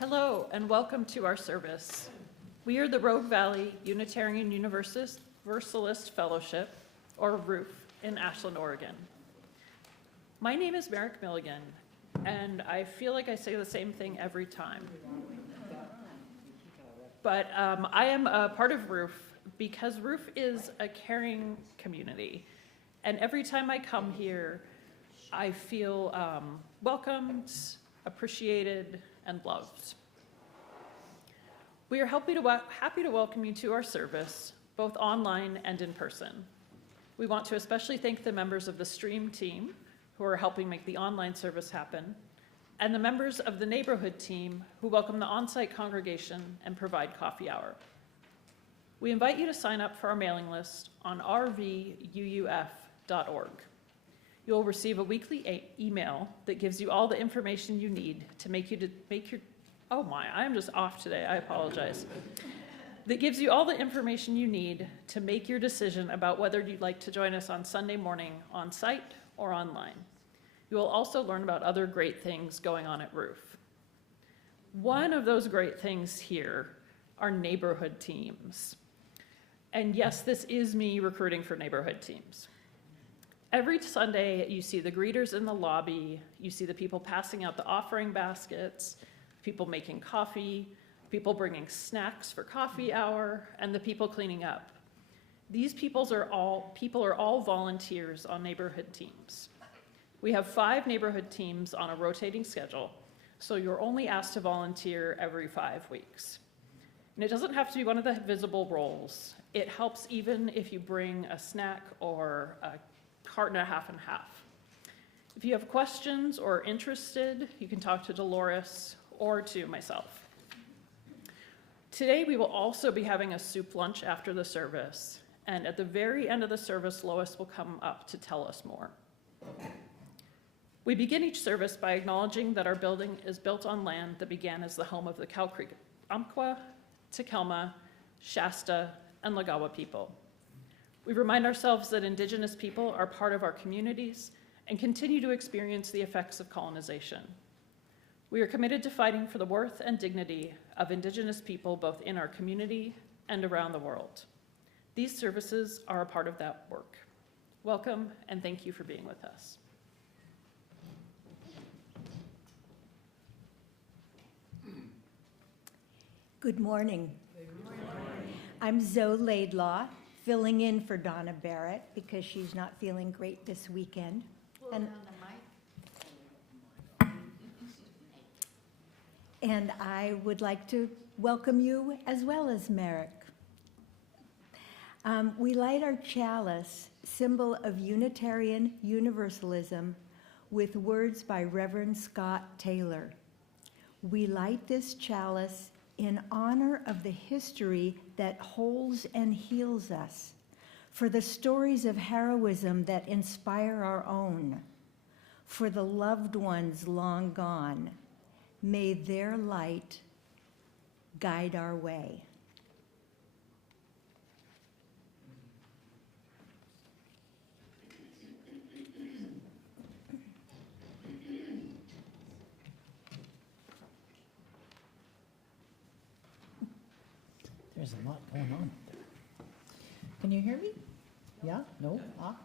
Hello, and welcome to our service. We are the Rogue Valley Unitarian Universalist Fellowship, or ROOF, in Ashland, Oregon. My name is Merak Milligan, and I feel like I say the same thing every time. But I am a part of ROOF because ROOF is a caring community. And every time I come here, I feel welcomed, appreciated, and loved. We are happy to welcome you to our service, both online and in person. We want to especially thank the members of the stream team who are helping make the online service happen, and the members of the neighborhood team who welcome the on-site congregation and provide coffee hour. We invite you to sign up for our mailing list on rvuuf.org. You will receive a weekly email that gives you all the information you need to make your, oh my, I am just off today, I apologize. That gives you all the information you need to make your decision about whether you'd like to join us on Sunday morning on site or online. You will also learn about other great things going on at ROOF. One of those great things here are neighborhood teams. And yes, this is me recruiting for neighborhood teams. Every Sunday, you see the greeters in the lobby, you see the people passing out the offering baskets, people making coffee, people bringing snacks for coffee hour, and the people cleaning up. These people are all volunteers on neighborhood teams. We have 5 neighborhood teams on a rotating schedule, so you're only asked to volunteer every 5 weeks. And it doesn't have to be one of the visible roles. It helps even if you bring a snack or a carton and half. If you have questions or are interested, you can talk to Dolores or to myself. Today we will also be having a soup lunch after the service, and at the very end of the service, Lois will come up to tell us more. We begin each service by acknowledging that our building is built on land that began as the home of the Cow Creek Umpqua Takelma, Shasta, and Lagawa people. We remind ourselves that Indigenous people are part of our communities and continue to experience the effects of colonization. We are committed to fighting for the worth and dignity of Indigenous people both in our community and around the world. These services are a part of that work. Welcome, and thank you for being with us. Good morning. I'm Zoe Laidlaw, filling in for Donna Barrett because she's not feeling great this weekend. And I would like to welcome you as well as Merak. We light our chalice, symbol of Unitarian Universalism, with words by Reverend Scott Taylor. We light this chalice in honor of the history that holds and heals us, for the stories of heroism that inspire our own, for the loved ones long gone. May their light guide our way. There's a lot going on there. Can you hear me? Yeah? No?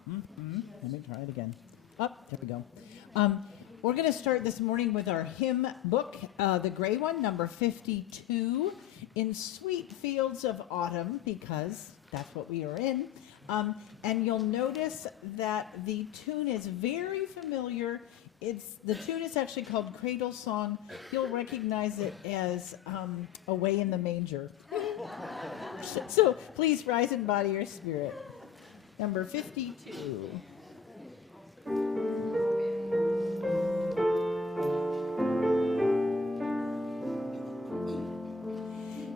Let me try it again. Oh, there we go. We're going to start this morning with our hymn book, the gray one, number 52, In Sweet Fields of Autumn, because that's what we are in. And you'll notice that the tune is very familiar. The tune is actually called Cradle Song. You'll recognize it as Away in the Manger. So please rise in body or spirit. Number 52.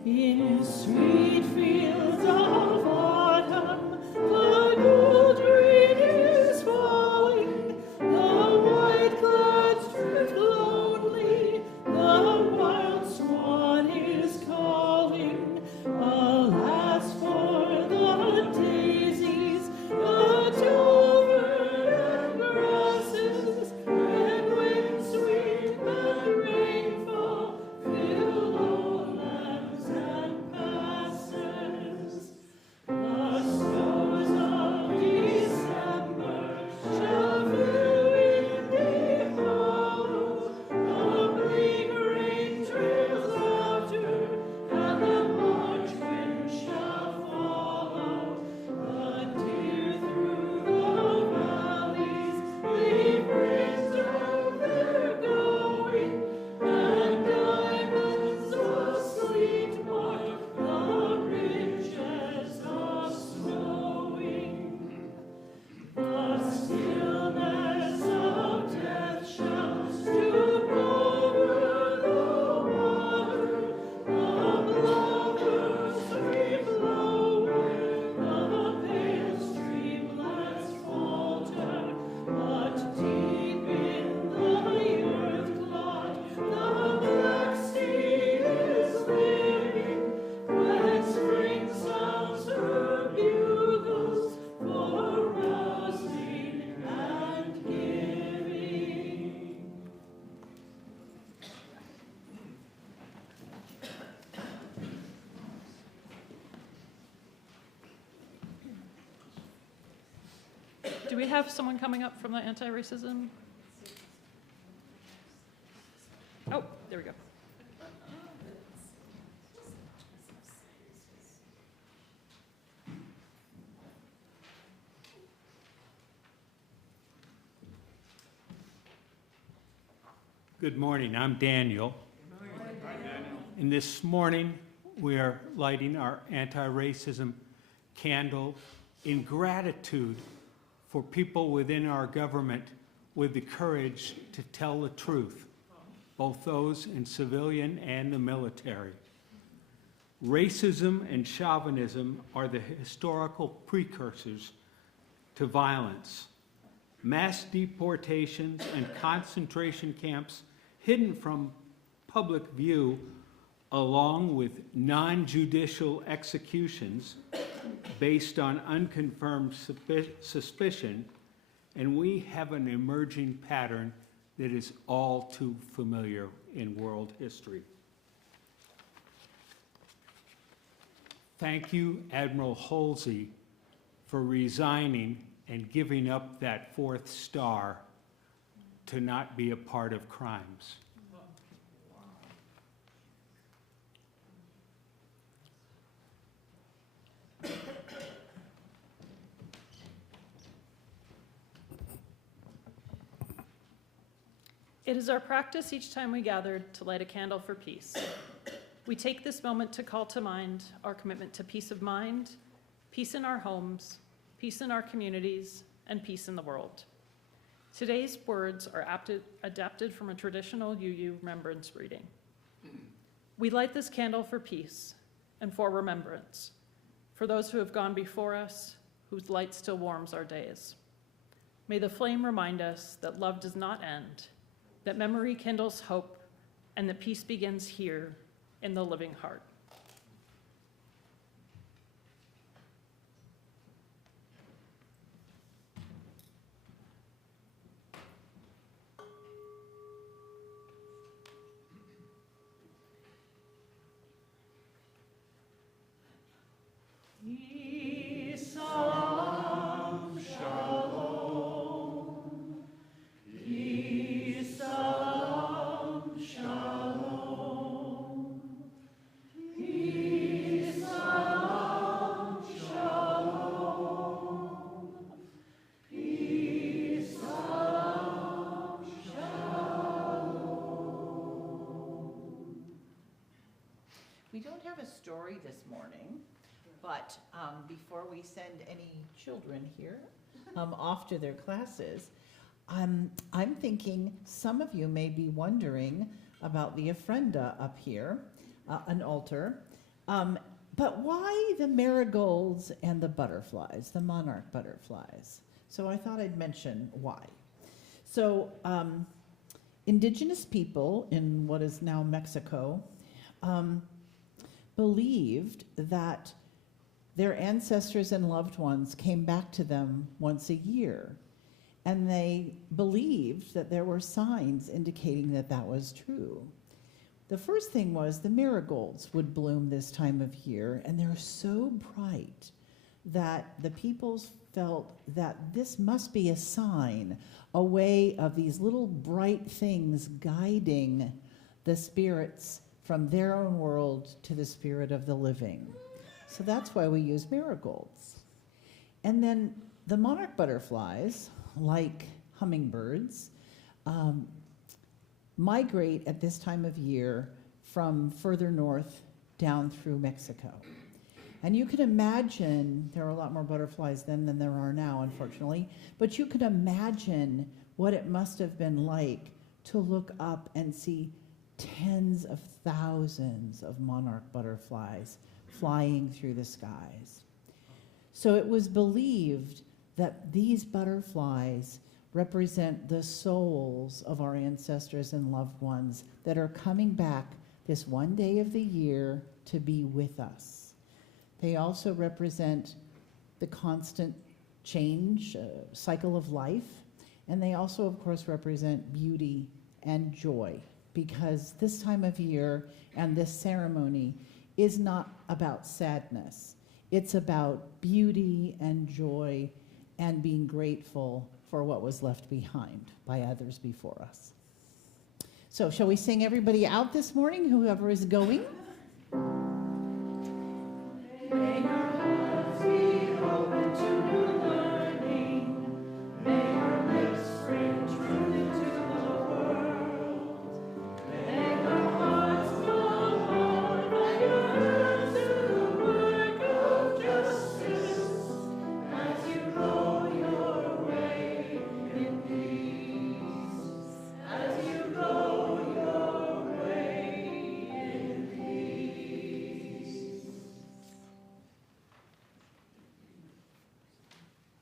In sweet fields of autumn, the gold rain is falling, the white clouds drift lonely, the wild swan is calling. Alas for the daisies, the clover and grasses, and when sweet the rainfall fill lowlands and passes. The snows of December shall fill windy hollow, the bleak rain trails after, and the March wind shall follow. The deer through the valleys leave prints of their going, and diamonds of sleet mark the ridges of snowing. The stillness of death shall stoop over the water, the bluebirds sweep lower, the pale streamlets falter, but deep in the earth clot the black sea is living, when spring sounds her bugles for rousing and giving. Do we have someone coming up from the anti-racism? Oh, there we go. Good morning, I'm Daniel. And this morning, we are lighting our anti-racism candle in gratitude for people within our government with the courage to tell the truth, both those in civilian and the military. Racism and chauvinism are the historical precursors to violence. Mass deportations and concentration camps hidden from public view along with non-judicial executions based on unconfirmed suspicion, and we have an emerging pattern that is all too familiar in world history. Thank you, Admiral Halsey, for resigning and giving up that fourth star to not be a part of crimes. It is our practice each time we gather to light a candle for peace. We take this moment to call to mind our commitment to peace of mind, peace in our homes, peace in our communities, and peace in the world. Today's words are adapted from a traditional UU remembrance reading. We light this candle for peace and for remembrance, for those who have gone before us, whose light still warms our days. May the flame remind us that love does not end, that memory kindles hope, and that peace begins here in the living heart. We don't have a story this morning, but before we send any children here off to their classes, I'm thinking some of you may be wondering about the ofrenda up here, an altar. But why the marigolds and the butterflies, the monarch butterflies? So I thought I'd mention why. So indigenous people in what is now Mexico believed that their ancestors and loved ones came back to them once a year. And they believed that there were signs indicating that that was true. The first thing was the marigolds would bloom this time of year, and they're so bright that the peoples felt that this must be a sign, a way of these little bright things guiding the spirits from their own world to the spirit of the living. So that's why we use marigolds. And then the monarch butterflies, like hummingbirds, migrate at this time of year from further north down through Mexico. And you can imagine, there are a lot more butterflies then than there are now, unfortunately, but you can imagine what it must have been like to look up and see tens of thousands of monarch butterflies flying through the skies. So it was believed that these butterflies represent the souls of our ancestors and loved ones that are coming back this one day of the year to be with us. They also represent the constant change, cycle of life, and they also, of course, represent beauty and joy, because this time of year and this ceremony is not about sadness. It's about beauty and joy and being grateful for what was left behind by others before us. So shall we sing everybody out this morning, whoever is going? May our hearts be open to learning. May our lips bring truth into the world. May our hearts come on by yours to the work of justice as you go your way in peace. As you go your way in peace.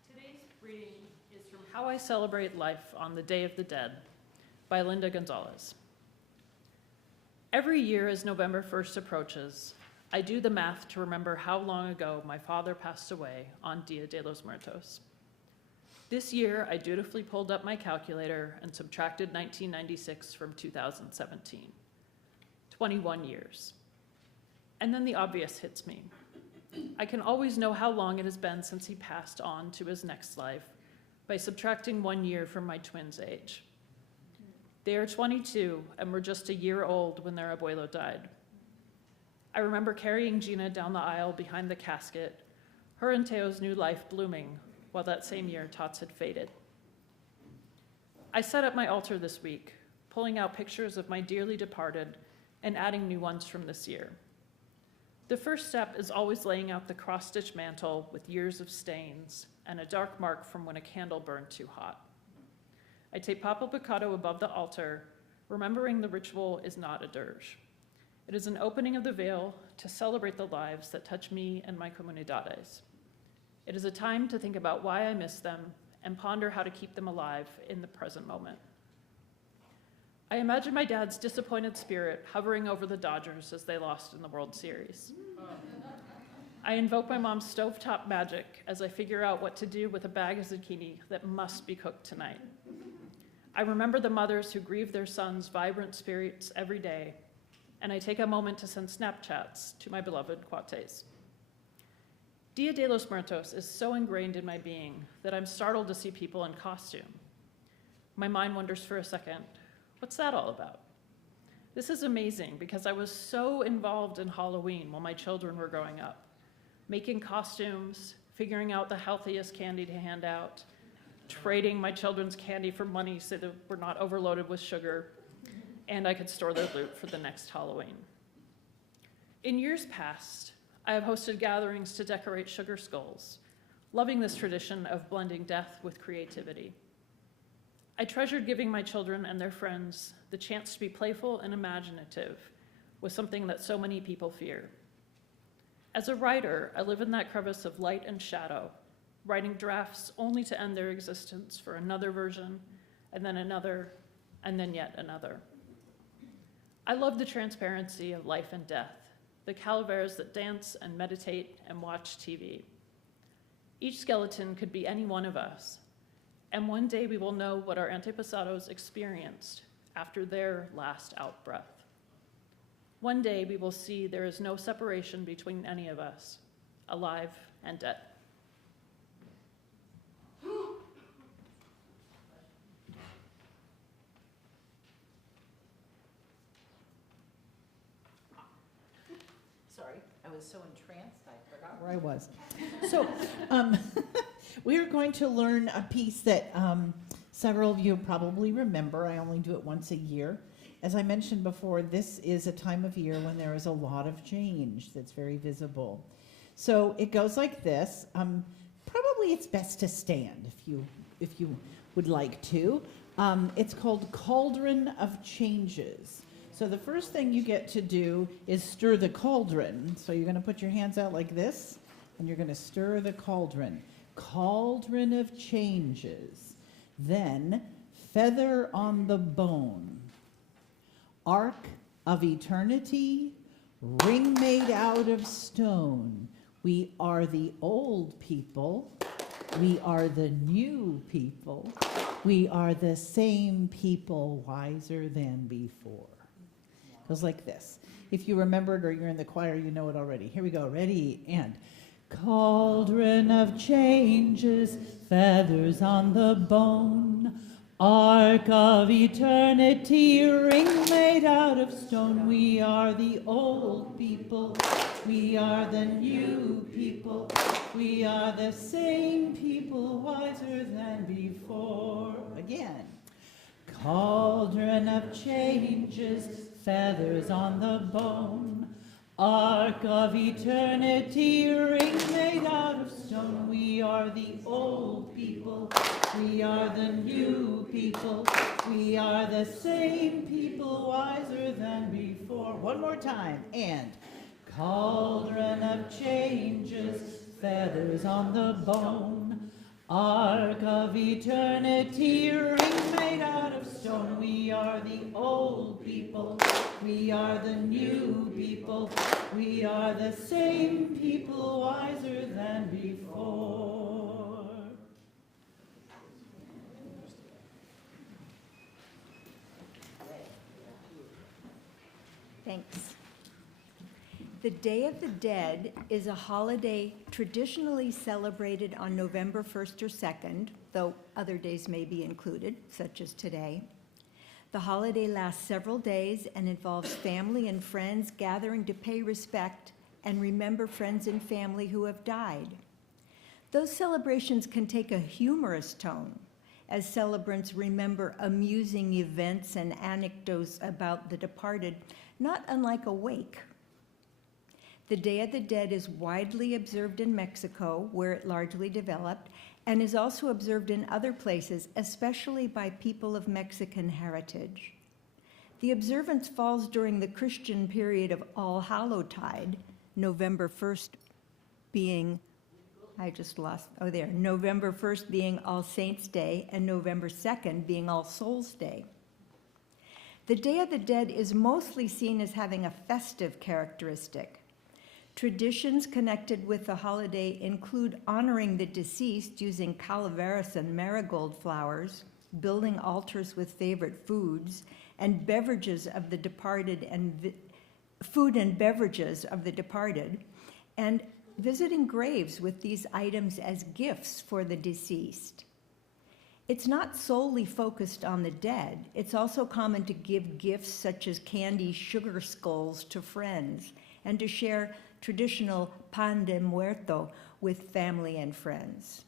Today's reading is from How I Celebrate Life on the Day of the Dead by Linda Gonzalez. Every year as November 1st approaches, I do the math to remember how long ago my father passed away on Dia de los Muertos. This year, I dutifully pulled up my calculator and subtracted 1996 from 2017. 21 years. And then the obvious hits me. I can always know how long it has been since he passed on to his next life by subtracting 1 year from my twins' age. They are 22 and were just a year old when their abuelo died. I remember carrying Gina down the aisle behind the casket, her and Teo's new life blooming, while that same year Tots had faded. I set up my altar this week, pulling out pictures of my dearly departed and adding new ones from this year. The first step is always laying out the cross-stitch mantle with years of stains and a dark mark from when a candle burned too hot. I take Papa Picado above the altar, remembering the ritual is not a dirge. It is an opening of the veil to celebrate the lives that touch me and my comunidades. It is a time to think about why I miss them and ponder how to keep them alive in the present moment. I imagine my dad's disappointed spirit hovering over the Dodgers as they lost in the World Series. I invoke my mom's stovetop magic as I figure out what to do with a bag of zucchini that must be cooked tonight. I remember the mothers who grieve their sons' vibrant spirits every day, and I take a moment to send Snapchats to my beloved cuates. Dia de los Muertos is so ingrained in my being that I'm startled to see people in costume. My mind wanders for a second. What's that all about? This is amazing because I was so involved in Halloween while my children were growing up, making costumes, figuring out the healthiest candy to hand out, trading my children's candy for money so that we're not overloaded with sugar, and I could store their loot for the next Halloween. In years past, I have hosted gatherings to decorate sugar skulls, loving this tradition of blending death with creativity. I treasured giving my children and their friends the chance to be playful and imaginative with something that so many people fear. As a writer, I live in that crevice of light and shadow, writing drafts only to end their existence for another version, and then another, and then yet another. I love the transparency of life and death, the calaveras that dance and meditate and watch TV. Each skeleton could be any one of us, and one day we will know what our antepasados experienced after their last out-breath. One day we will see there is no separation between any of us, alive and dead. Sorry, I was so entranced, I forgot where I was. So, we are going to learn a piece that several of you probably remember. I only do it once a year. As I mentioned before, this is a time of year when there is a lot of change that's very visible. So it goes like this. Probably it's best to stand if you would like to. It's called Cauldron of Changes. So the first thing you get to do is stir the cauldron. So you're going to put your hands out like this, and you're going to stir the cauldron. Cauldron of changes. Then feather on the bone. Ark of eternity, ring made out of stone. We are the old people. We are the new people. We are the same people, wiser than before. It goes like this. If you remember it or you're in the choir, you know it already. Here we go. Ready? And cauldron of changes, feathers on the bone, ark of eternity, ring made out of stone. We are the old people, we are the new people, we are the same people, wiser than before. Again. Cauldron of changes, feathers on the bone, ark of eternity, ring made out of stone. We are the old people, we are the new people, we are the same people, wiser than before. One more time. And cauldron of changes, feathers on the bone, ark of eternity, ring made out of cornerstone. We are the old people. We are the new people. We are the same people, wiser than before. Thanks. The Day of the Dead is a holiday traditionally celebrated on November 1st or 2nd, though other days may be included, such as today. The holiday lasts several days and involves family and friends gathering to pay respect and remember friends and family who have died. Those celebrations can take a humorous tone, as celebrants remember amusing events and anecdotes about the departed, not unlike a wake. The Day of the Dead is widely observed in Mexico, where it largely developed, and is also observed in other places, especially by people of Mexican heritage. The observance falls during the Christian period of All-Hallowtide, November 1st being, November 1st being All Saints' Day, and November 2nd being All Souls' Day. The Day of the Dead is mostly seen as having a festive characteristic. Traditions connected with the holiday include honoring the deceased using calaveras and marigold flowers, building altars with favorite foods, and beverages of the departed, and food and beverages of the departed, and visiting graves with these items as gifts for the deceased. It's not solely focused on the dead. It's also common to give gifts such as candy sugar skulls to friends and to share traditional pan de muerto with family and friends.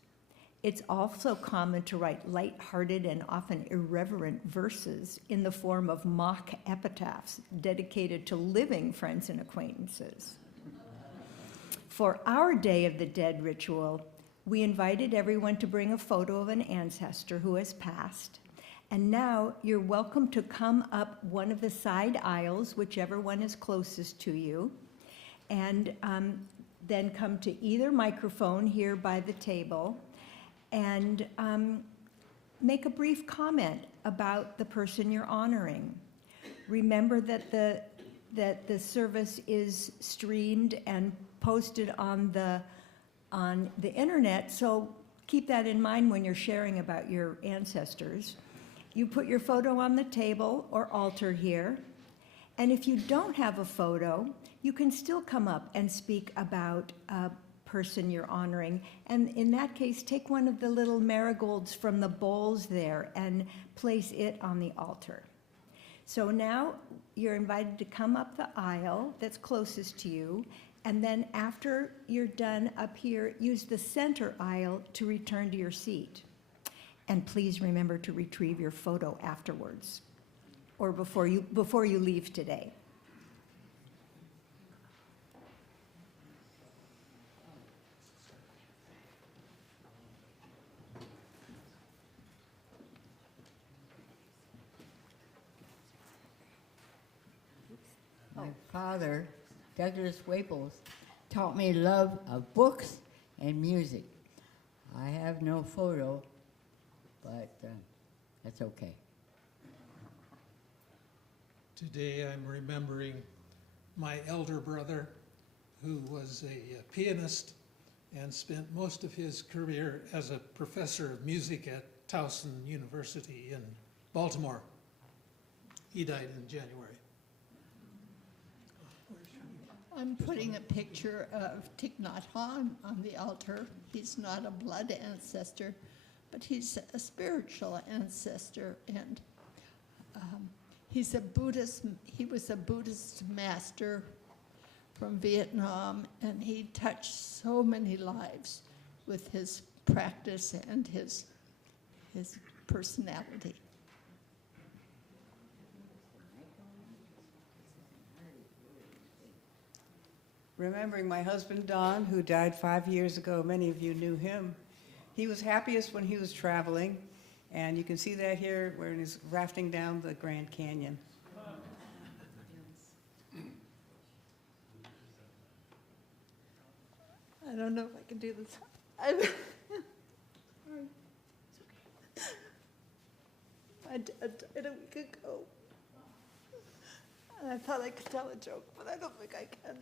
It's also common to write light-hearted and often irreverent verses in the form of mock epitaphs dedicated to living friends and acquaintances. For our Day of the Dead ritual, we invited everyone to bring a photo of an ancestor who has passed. And now you're welcome to come up one of the side aisles, whichever one is closest to you, and then come to either microphone here by the table and make a brief comment about the person you're honoring. Remember that the service is streamed and posted on the internet, so keep that in mind when you're sharing about your ancestors. You put your photo on the table or altar here, and if you don't have a photo, you can still come up and speak about a person you're honoring, and in that case, take one of the little marigolds from the bowls there and place it on the altar. So now you're invited to come up the aisle that's closest to you, and then after you're done up here, use the center aisle to return to your seat. And please remember to retrieve your photo afterwards or before you leave today. My father, Douglas Waples, taught me love of books and music. I have no photo, but that's okay. Today I'm remembering my elder brother, who was a pianist and spent most of his career as a professor of music at Towson University in Baltimore. He died in January. I'm putting a picture of Thich Nhat Hanh on the altar. He's not a blood ancestor, but he's a spiritual ancestor, and he was a Buddhist master from Vietnam, and he touched so many lives with his practice and his personality. Remembering my husband, Don, who died 5 years ago. Many of you knew him. He was happiest when he was traveling, and you can see that here where he's rafting down the Grand Canyon. I don't know if I can do this. My My dad died a week ago. And I thought I could tell a joke, but I don't think I can.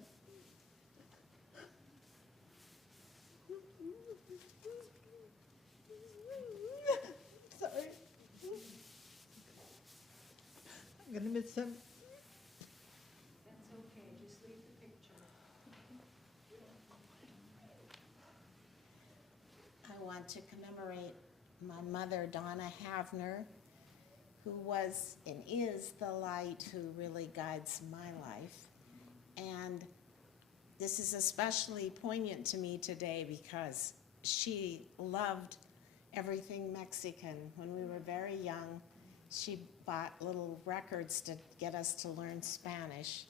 Sorry. I'm gonna miss him. That's okay, just leave the picture. I want to commemorate my mother, Donna Havner, who was and is the light who really guides my life. And this is especially poignant to me today because she loved everything Mexican. When we were very young, she bought little records to get us to learn Spanish.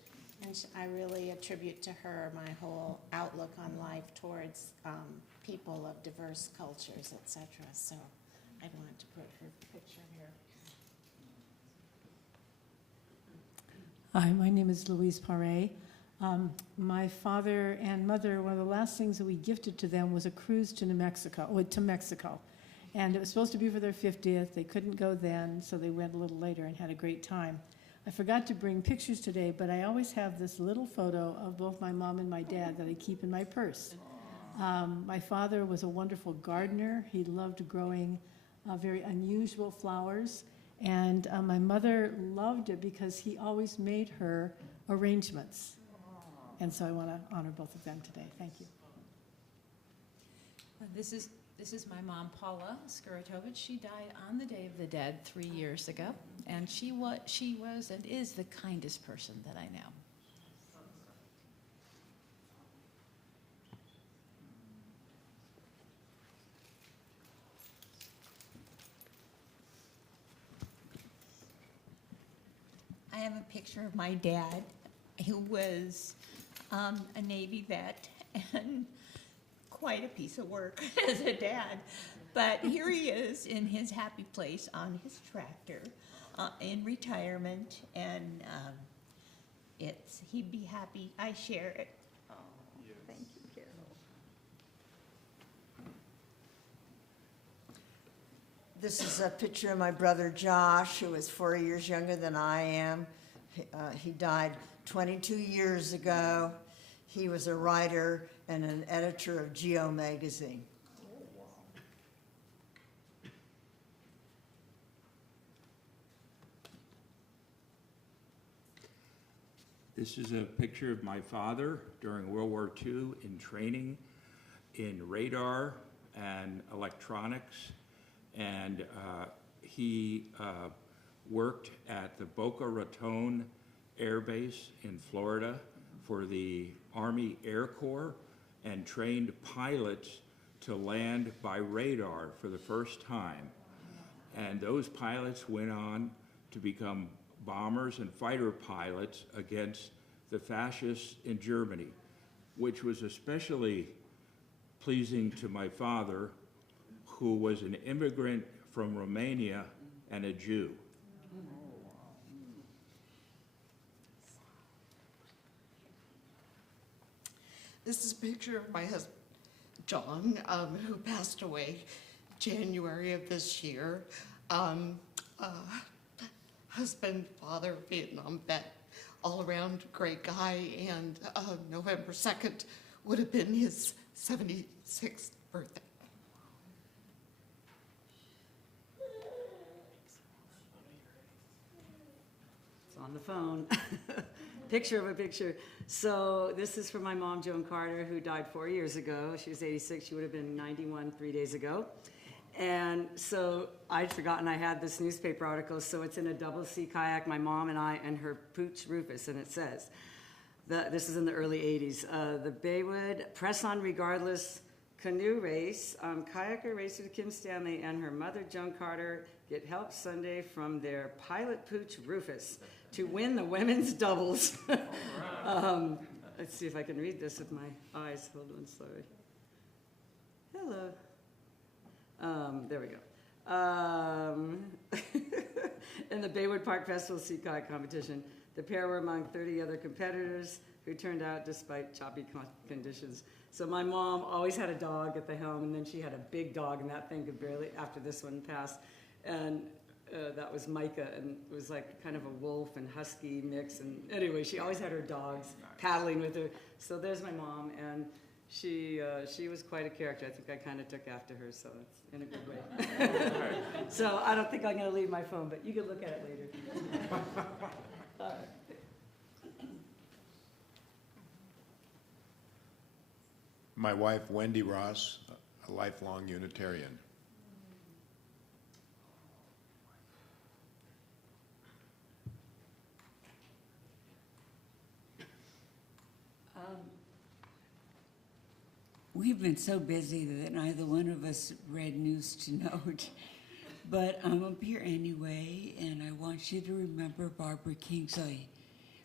And I really attribute to her my whole outlook on life towards people of diverse cultures, etc. So I want to put her picture here. Hi, my name is Louise Paré. My father and mother, one of the last things that we gifted to them was a cruise to Mexico. And it was supposed to be for their 50th. They couldn't go then, so they went a little later and had a great time. I forgot to bring pictures today, but I always have this little photo of both my mom and my dad that I keep in my purse. My father was a wonderful gardener. He loved growing very unusual flowers. And my mother loved it because he always made her arrangements. And so I want to honor both of them today. Thank you. This is my mom, Paula Skuratovich. She died on the Day of the Dead 3 years ago, and she was and is the kindest person that I know. I have a picture of my dad, who was a Navy vet and quite a piece of work as a dad. But here he is in his happy place on his tractor in retirement, and he'd be happy. I share it. Oh, yes. Thank you, Carol. This is a picture of my brother Josh, who is 4 years younger than I am. He died 22 years ago. He was a writer and an editor of Geo magazine. This is a picture of my father during World War II in training in radar and electronics. And he worked at the Boca Raton Air Base in Florida for the Army Air Corps and trained pilots to land by radar for the first time. And those pilots went on to become bombers and fighter pilots against the fascists in Germany, which was especially pleasing to my father, who was an immigrant from Romania and a Jew. This is a picture of my husband, John, who passed away January of this year. Husband, father, Vietnam vet, all around great guy, and November 2nd would have been his 76th birthday. It's on the phone. Picture of a picture. So this is from my mom, Joan Carter, who died 4 years ago. She was 86. She would have been 91 3 days ago. And so I'd forgotten I had this newspaper article. So it's in a double sea kayak, my mom and I, and her pooch Rufus. And it says, this is in the early 80s, the Baywood Press On Regardless canoe race. Kayaker racer Kim Stanley and her mother, Joan Carter, get help Sunday from their pilot pooch Rufus to win the women's doubles. Let's see if I can read this with my eyes. Hold on, sorry. Hello. There we go. In the Baywood Park Festival Sea Kayak Competition, the pair were among 30 other competitors who turned out despite choppy conditions. So my mom always had a dog at the helm, and then she had a big dog, and that thing could barely, after this one passed. And that was Micah, and it was like kind of a wolf and husky mix. And anyway, she always had her dogs paddling with her. So there's my mom, and she was quite a character. I think I kind of took after her, so it's in a good way. So I don't think I'm going to leave my phone, but you can look at it later. All right. My wife, Wendy Ross, a lifelong Unitarian. We've been so busy that neither one of us read news to note, but I'm up here anyway, and I want you to remember Barbara Kingsley,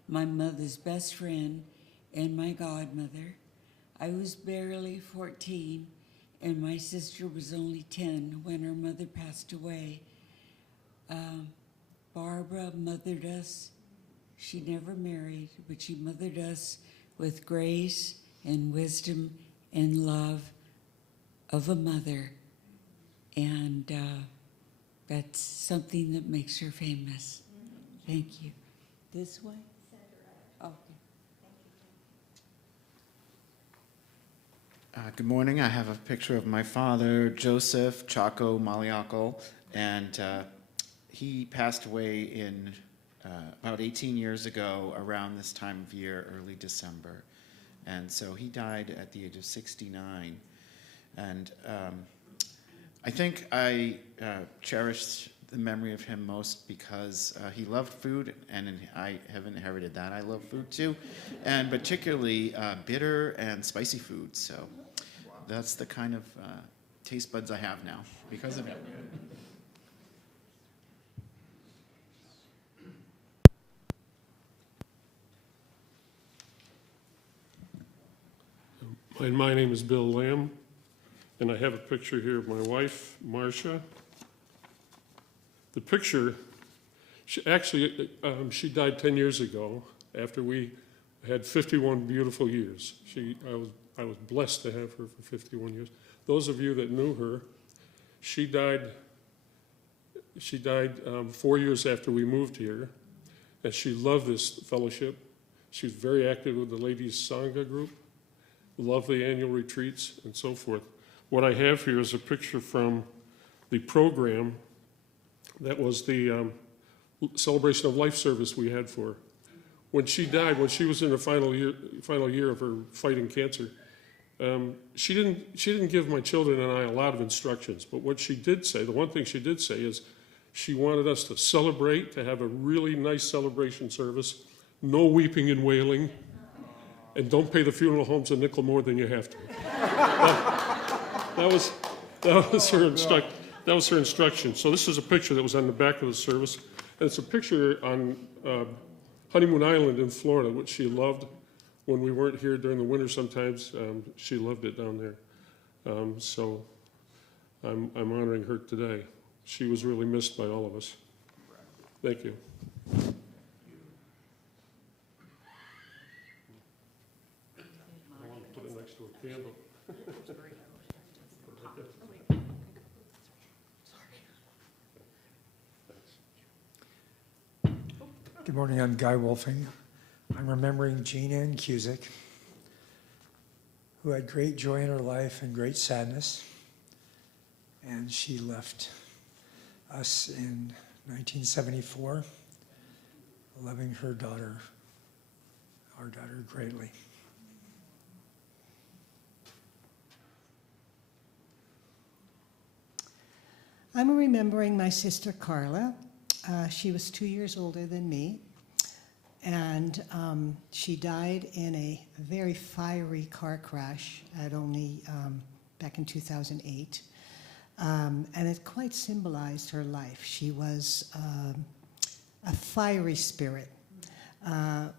my mother's best friend and my godmother. I was barely 14, and my sister was only 10 when her mother passed away. Barbara mothered us. She never married, but she mothered us with grace and wisdom and love of a mother. And that's something that makes her famous. Thank you. This way? Okay. Good morning. I have a picture of my father, Joseph Chaco Maliaco, and he passed away in about 18 years ago around this time of year, early December. And so he died at the age of 69. And I think I cherish the memory of him most because he loved food, and I have inherited that. I love food too, and particularly bitter and spicy food. So that's the kind of taste buds I have now because of him. My name is Bill Lamb, and I have a picture here of my wife, Marcia. The picture, she died 10 years ago after we had 51 beautiful years. I was blessed to have her for 51 years. Those of you that knew her, she died 4 years after we moved here, and she loved this fellowship. She was very active with the ladies' Sangha group, loved the annual retreats, and so forth. What I have here is a picture from the program that was the celebration of life service we had for her. When she died, when she was in the final year of her fighting cancer, she didn't give my children and I a lot of instructions, but what she did say, the one thing she did say is she wanted us to celebrate, to have a really nice celebration service, no weeping and wailing, and don't pay the funeral homes a nickel more than you have to. That was her instruction. So this is a picture that was on the back of the service, and it's a picture on Honeymoon Island in Florida, which she loved. When we weren't here during the winter sometimes, she loved it down there. So I'm honoring her today. She was really missed by all of us. Thank you. I want to put it next to a candle. Good morning, I'm Guy Wolfing. I'm remembering Jean Ann Cusick, who had great joy in her life and great sadness. And she left us in 1974, loving our daughter greatly. I'm remembering my sister Karla. She was 2 years older than me, and she died in a very fiery car crash back in 2008, and it quite symbolized her life. She was a fiery spirit.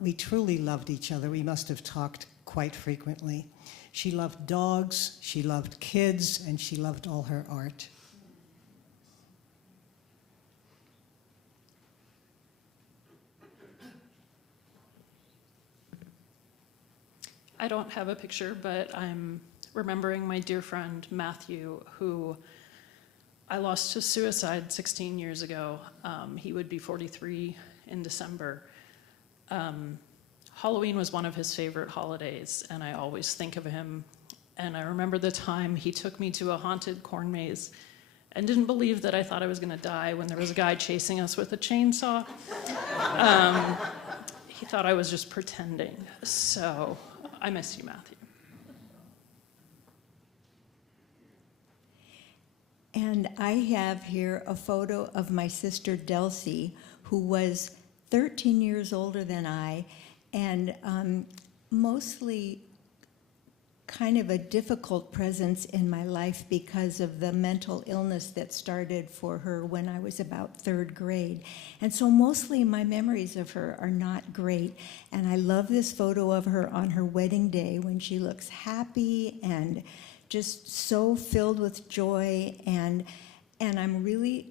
We truly loved each other. We must have talked quite frequently. She loved dogs, she loved kids, and she loved all her art. I don't have a picture, but I'm remembering my dear friend Matthew, who I lost to suicide 16 years ago. He would be 43 in December. Halloween was one of his favorite holidays, and I always think of him. And I remember the time he took me to a haunted corn maze and didn't believe that I thought I was going to die when there was a guy chasing us with a chainsaw. He thought I was just pretending. So I miss you, Matthew. And I have here a photo of my sister Delcy, who was 13 years older than I, and mostly kind of a difficult presence in my life because of the mental illness that started for her when I was about 3rd grade. And so mostly my memories of her are not great. And I love this photo of her on her wedding day when she looks happy and just so filled with joy, and I'm really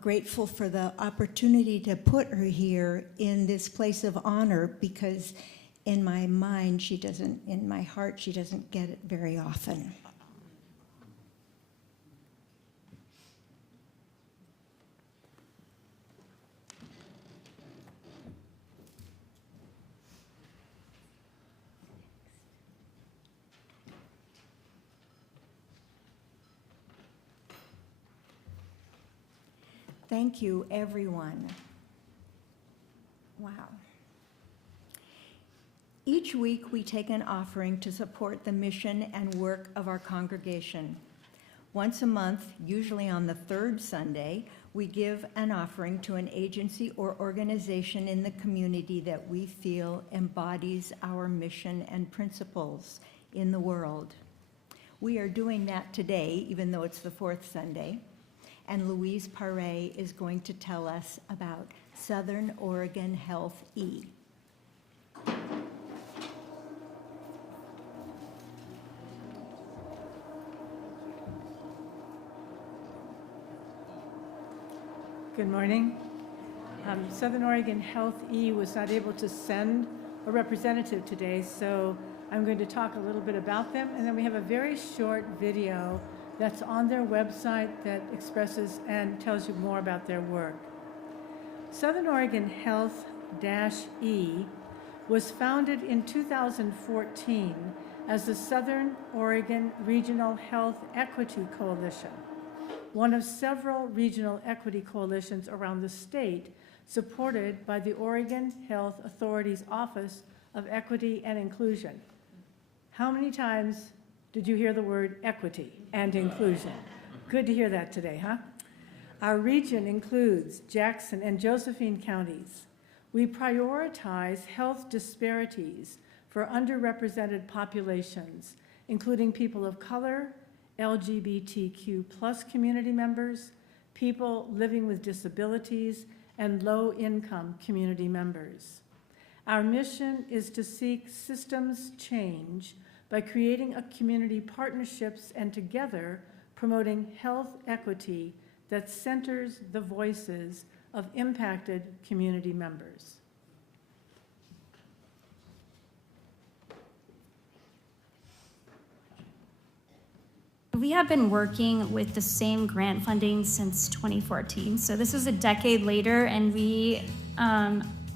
grateful for the opportunity to put her here in this place of honor, because in my mind in my heart she doesn't get it very often. Thank you, everyone. Wow. Each week we take an offering to support the mission and work of our congregation. Once a month, usually on the 3rd Sunday, we give an offering to an agency or organization in the community that we feel embodies our mission and principles in the world. We are doing that today, even though it's the 4th Sunday. And Louise Paré is going to tell us about Southern Oregon Health E. Good morning. Southern Oregon Health E was not able to send a representative today, so I'm going to talk a little bit about them, and then we have a very short video that's on their website that expresses and tells you more about their work. Southern Oregon Health-E was founded in 2014 as the Southern Oregon Regional Health Equity Coalition, one of several regional equity coalitions around the state supported by the Oregon Health Authority's Office of Equity and Inclusion. How many times did you hear the word equity and inclusion? Good to hear that today, huh? Our region includes Jackson and Josephine counties. We prioritize health disparities for underrepresented populations, including people of color, LGBTQ+ community members, people living with disabilities, and low-income community members. Our mission is to seek systems change by creating a community partnerships and together promoting health equity that centers the voices of impacted community members. We have been working with the same grant funding since 2014. So this is a decade later, and we,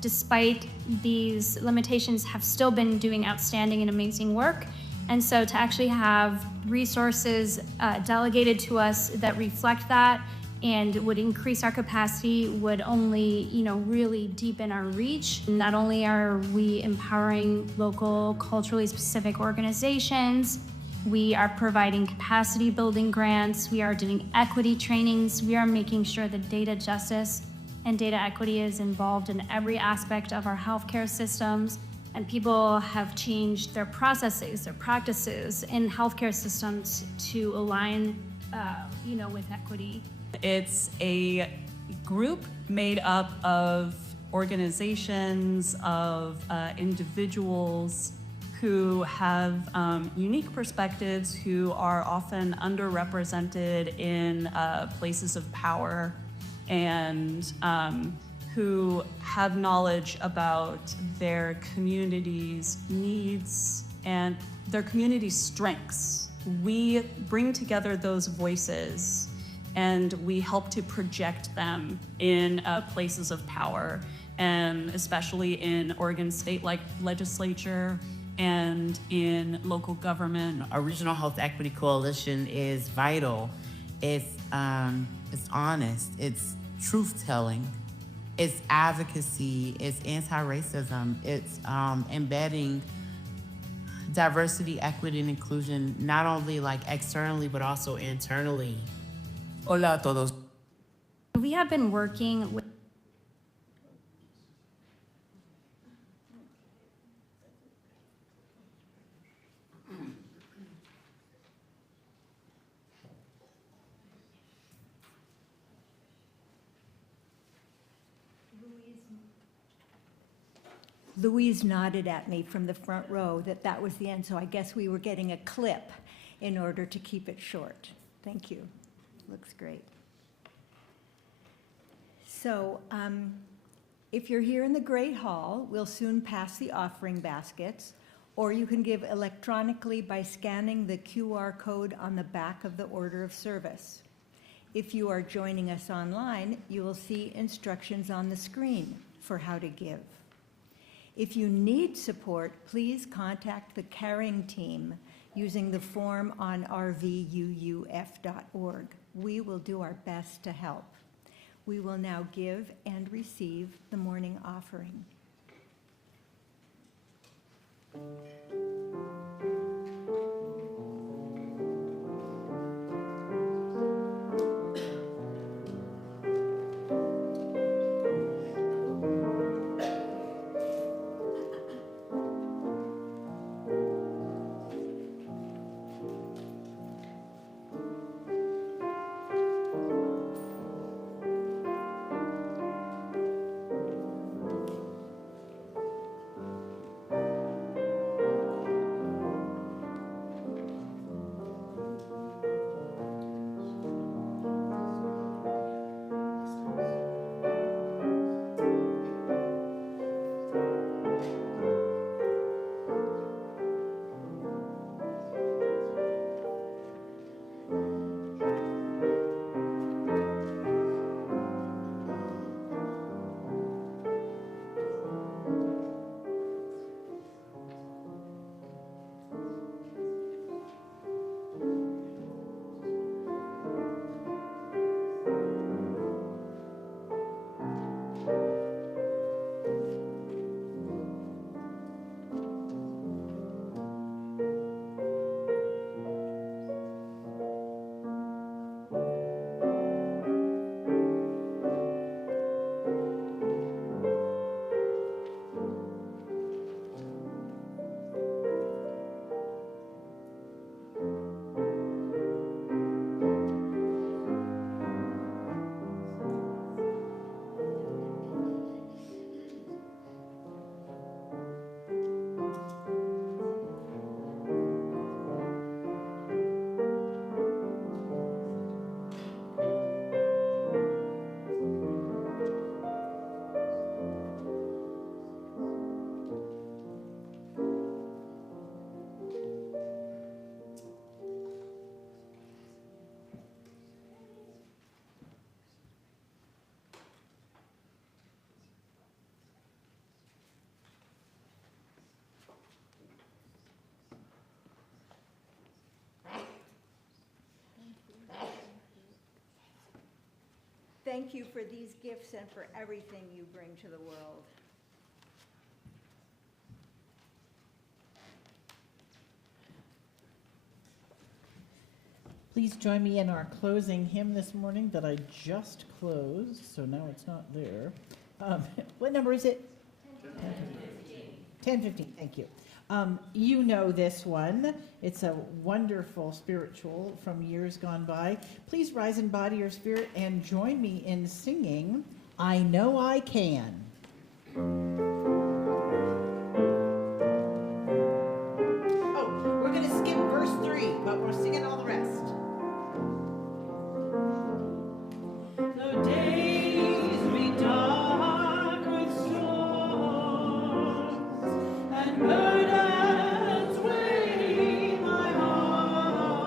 despite these limitations, have still been doing outstanding and amazing work. And so to actually have resources delegated to us that reflect that and would increase our capacity would only, really deepen our reach. Not only are we empowering local, culturally specific organizations, we are providing capacity building grants, we are doing equity trainings, we are making sure that data justice and data equity is involved in every aspect of our healthcare systems. And people have changed their processes, their practices in healthcare systems to align, with equity. It's a group made up of organizations, of individuals who have unique perspectives, who are often underrepresented in places of power, and who have knowledge about their community's needs and their community's strengths we bring together those voices and we help to project them in places of power, and especially in Oregon state legislature and in local government. A regional health equity coalition is vital. It's honest, it's truth-telling, it's advocacy, it's anti-racism, it's embedding diversity, equity, and inclusion, not only externally, but also internally. Hola a todos. We have been working with Louise nodded at me from the front row that was the end, so I guess we were getting a clip in order to keep it short. Thank you. Looks great. So if you're here in the Great Hall, we'll soon pass the offering baskets, or you can give electronically by scanning the QR code on the back of the order of service. If you are joining us online, you will see instructions on the screen for how to give. If you need support, please contact the caring team using the form on rvuuf.org. We will do our best to help. We will now give and receive the morning offering. Thank you for these gifts and for everything you bring to the world. Please join me in our closing hymn this morning that I just closed, so now it's not there. What number is it? 10:15, thank you. You know this one. It's a wonderful spiritual from years gone by. Please rise in body or spirit and join me in singing, I Know I Can. Oh, we're going to skip verse 3, but we're singing all the rest. The days be dark with storms and burdens weigh my heart.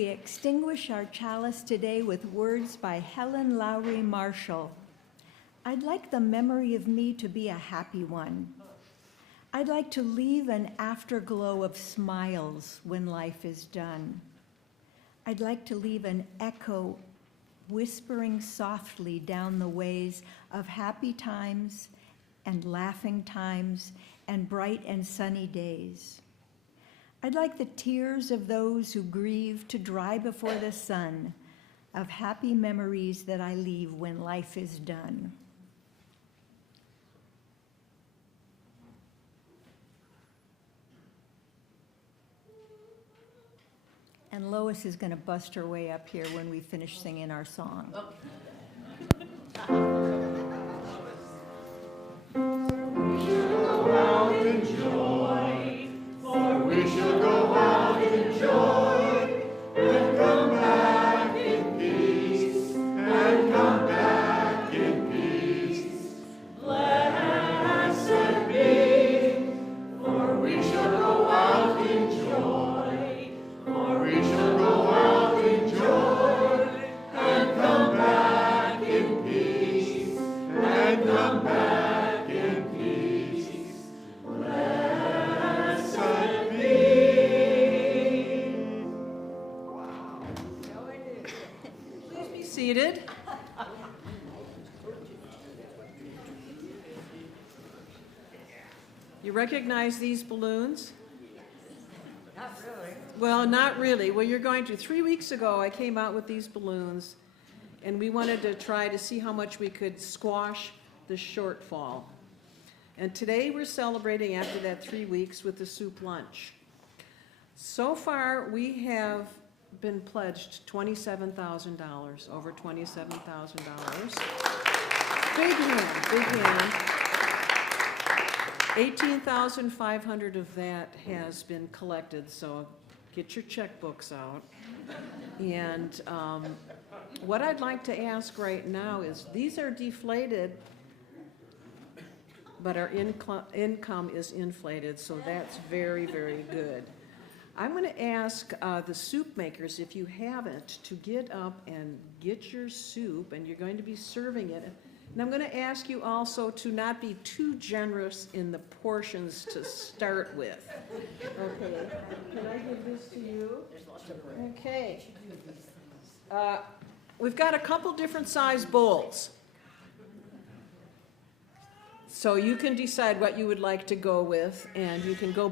we extinguish our chalice today with words by Helen Lowry Marshall. I'd like the memory of me to be a happy one. I'd like to leave an afterglow of smiles when life is done. I'd like to leave an echo whispering softly down the ways of happy times and laughing times and bright and sunny days. I'd like the tears of those who grieve to dry before the sun of happy memories that I leave when life is done. And Lois is going to bust her way up here when we finish singing our song. We shall go out in joy, for we shall go out in joy, and come back in peace, and come back in peace. Blessed be, for we shall go out in joy, for we shall go out in joy, and come back in peace, and come back in peace. Blessed be. Wow. Please be seated. You recognize these balloons? Not really. Well, not really. Well, you're going to. 3 weeks ago, I came out with these balloons, and we wanted to try to see how much we could squash the shortfall. And today, we're celebrating after that 3 weeks with the soup lunch. So far, we have been pledged $27,000, over $27,000. Big hand, big hand. 18,500 of that has been collected, so get your checkbooks out. And what I'd like to ask right now is, these are deflated, but our income is inflated, so that's very, very good. I'm going to ask the soup makers, if you haven't, to get up and get your soup, and you're going to be serving it. And I'm going to ask you also to not be too generous in the portions to start with. Okay. Can I give this to you? Okay. We've got a couple different size bowls. So you can decide what you would like to go with, and you can go